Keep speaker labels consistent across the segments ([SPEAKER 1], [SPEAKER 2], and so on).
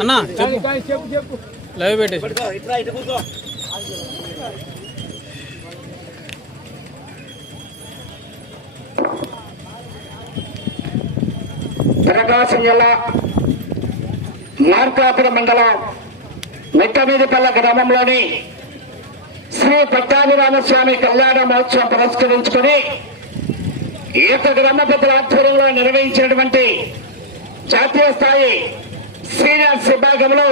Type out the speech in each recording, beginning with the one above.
[SPEAKER 1] అన్నా చెప్పు. లైవ్ పెట్టేసి.
[SPEAKER 2] ప్రకాశం జిల్లా మార్కాపురం మండలం మిట్టమీదిపల్ల గ్రామంలోని శ్రీ పట్టాభిరామస్వామి కళ్యాణ మహోత్సవం పురస్కరించుకుని ఈ యొక్క గ్రామ పెద్దల ఆధ్వర్యంలో నిర్వహించినటువంటి జాతీయ స్థాయి శ్రీనివాస విభాగంలో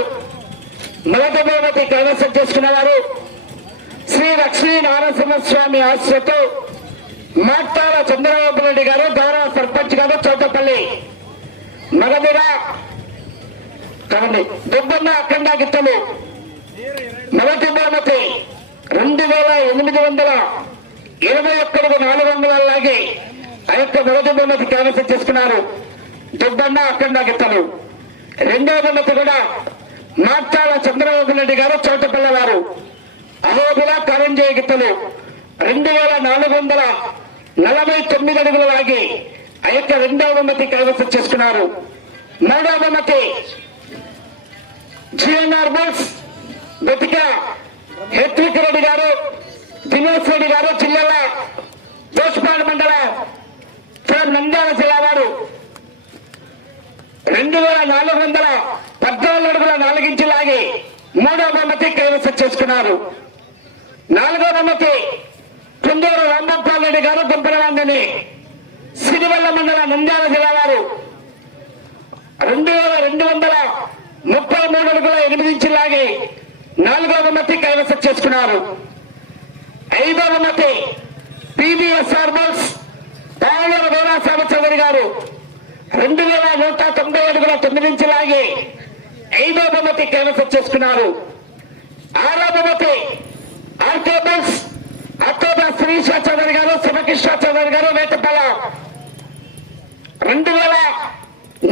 [SPEAKER 2] మొదటి బహుమతి కైవసం చేసుకున్న వారు శ్రీ లక్ష్మీ నారసింహస్వామి ఆశ్రతో మాట్టాల చంద్రబాబు రెడ్డి గారు గౌరవ సర్పంచ్ గారు చౌటపల్లి మగదిగా కావండి దుబ్బన్న అఖండ గిత్తలు. మొదటి బహుమతి రెండు వేల ఎనిమిది వందల ఇరవై ఒక్కడికి నాలుగు వందల లాగి ఆ యొక్క మొదటి బహుమతి కైవసం చేసుకున్నారు. దుబ్బన్న అఖండ గిత్తలు. రెండవ బహుమతి కూడా మాట్టాల చంద్రబాబు రెడ్డి గారు చోటపల్ల వారు. అహోబుల కరంజయ గిత్తలు రెండు వేల నాలుగు వందల నలభై తొమ్మిది అడుగుల లాగి ఆ యొక్క రెండవ బహుమతి కైవసం చేసుకున్నారు. మూడవ బహుమతి జిఎన్ఆర్ బోస్ బతిక హెత్విక్ రెడ్డి గారు దినేష్ రెడ్డి గారు జిల్లాల దోషపాడు మండల నంద్యాల జిల్లా వారు రెండు వేల నాలుగు వందల పద్నాలుగు అడుగుల నాలుగించి లాగి మూడవ బహుమతి కైవసం చేసుకున్నారు. నాలుగో బహుమతి కుందూరు రాంగోపాల్ రెడ్డి గారు గుంపలవాందని సిరివల్ల మండల నంద్యాల జిల్లా వారు. రెండు వేల రెండు వందల ముప్పై మూడు అడుగుల ఎనిమిది ఇంచు లాగి నాలుగో బహుమతి కైవసం చేసుకున్నారు. ఐదో బహుమతి పిబిఎస్ఆర్ బోల్స్ పావుల వీరాసామ చౌదరి గారు. రెండు వేల నూట తొంభై అడుగుల తొమ్మిది నుంచి లాగి ఐదో బహుమతి కైవసం చేసుకున్నారు ఆరో బహుమతి ఆర్కేబస్ అక్టోబర్ శ్రీశ్వర చౌదరి గారు శివకృష్ణ చౌదరి గారు వేటపల్ల. రెండు వేల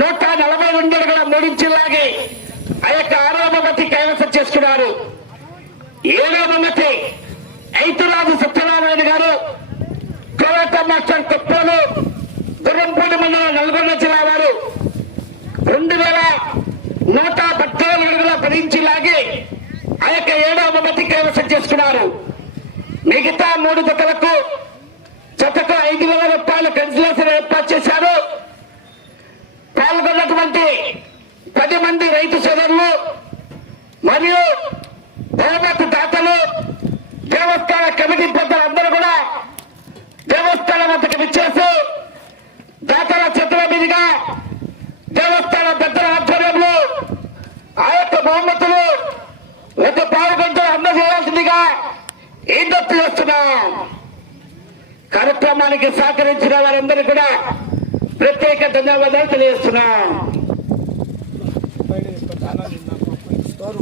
[SPEAKER 2] నూట నలభై రెండు అడుగుల మూడించులాగి ఆ యొక్క ఆరో బహుమతి కైవసం చేసుకున్నారు ఏడో బహుమతి ఐతురాజు సత్యనారాయణ గారు కోరట మాస్టర్ కుప్పలు. గుర్రంపూడి మండలం నల్గొండ జిల్లా వారు రెండు వేల నూట పద్నాలుగు అడుగుల పదించి లాగి ఆ యొక్క ఏడో మొదటి కైవసం చేసుకున్నారు. మిగతా మూడు జతలకు జతకు ఐదు వేల రూపాయలు కన్సిలేషన్ ఏర్పాటు చేశారు. పాల్గొన్నటువంటి పది మంది రైతు సోదరులు మరియు బహుమతి దాతలు దేవస్థాన కమిటీ పెద్దలందరూ కూడా దేవస్థానం అంతకు విచ్చేసి మీదుగా దేవస్థాన పెద్దల ఆధ్వర్యంలో ఆ యొక్క బహుమతులు ఒక పాల్గొంటూ అందజేయాల్సిందిగా ఏం చేస్తున్నాం. కార్యక్రమానికి సహకరించిన వారందరూ కూడా ప్రత్యేక ధన్యవాదాలు తెలియజేస్తున్నాం.
[SPEAKER 3] స్టోర్